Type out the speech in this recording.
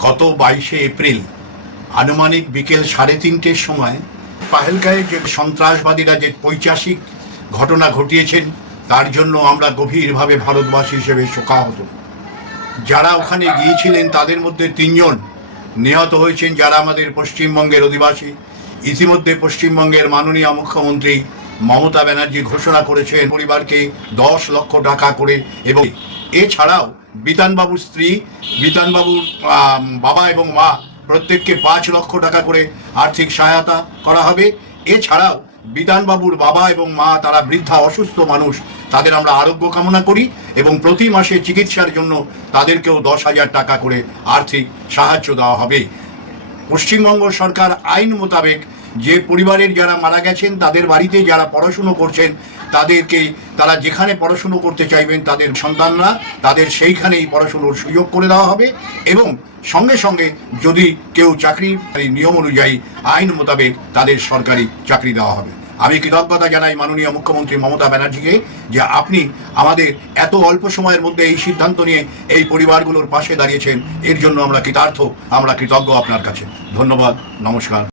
গত 22শে এপ্রিল আনুমানিক বিকেল 3:30টার সময় পাহেলগাঁয়ে যে সন্ত্রাসবাদীরা যে পৈশাচিক ঘটনা ঘটিয়েছেন তার জন্য আমরা গভীরভাবে ভারতবাসী হিসেবে শোকাহত। যারা ওখানে গিয়েছিলেন তাদের মধ্যে 3 জন নিহত হয়েছেন, যারা আমাদের পশ্চিমবঙ্গের অধিবাসী। ইতিমধ্যে পশ্চিমবঙ্গের মাননীয় মুখ্যমন্ত্রী মমতা ব্যানার্জি ঘোষণা করেছেন পরিবারকে 10 লক্ষ টাকা করে, এবং এছাড়াও বিতানবাবুর স্ত্রী, বিতানবাবুর বাবা এবং মা প্রত্যেককে 5 লক্ষ টাকা করে আর্থিক সহায়তা করা হবে। এছাড়াও বিতানবাবুর বাবা এবং মা তারা বৃদ্ধা অসুস্থ মানুষ, তাদের আমরা আরোগ্য কামনা করি এবং প্রতি মাসে চিকিৎসার জন্য তাদেরকেও 10,000 টাকা করে আর্থিক সাহায্য দেওয়া হবে। পশ্চিমবঙ্গ সরকার আইন মোতাবেক যে পরিবারের যারা মারা গেছেন তাদের বাড়িতে যারা পড়াশুনো করছেন তাদেরকে, তারা যেখানে পড়াশুনো করতে চাইবেন তাদের সন্তানরা তাদের সেইখানেই পড়াশুনোর সুযোগ করে দেওয়া হবে, এবং সঙ্গে সঙ্গে যদি কেউ চাকরির নিয়ম অনুযায়ী আইন মোতাবেক তাদের সরকারি চাকরি দেওয়া হবে। আমি কৃতজ্ঞতা জানাই মাননীয় মুখ্যমন্ত্রী মমতা ব্যানার্জিকে যে আপনি আমাদের এত অল্প সময়ের মধ্যে এই সিদ্ধান্ত নিয়ে এই পরিবারগুলোর পাশে দাঁড়িয়েছেন। এর জন্য আমরা কৃতার্থ, আমরা কৃতজ্ঞ আপনার কাছে। ধন্যবাদ, নমস্কার।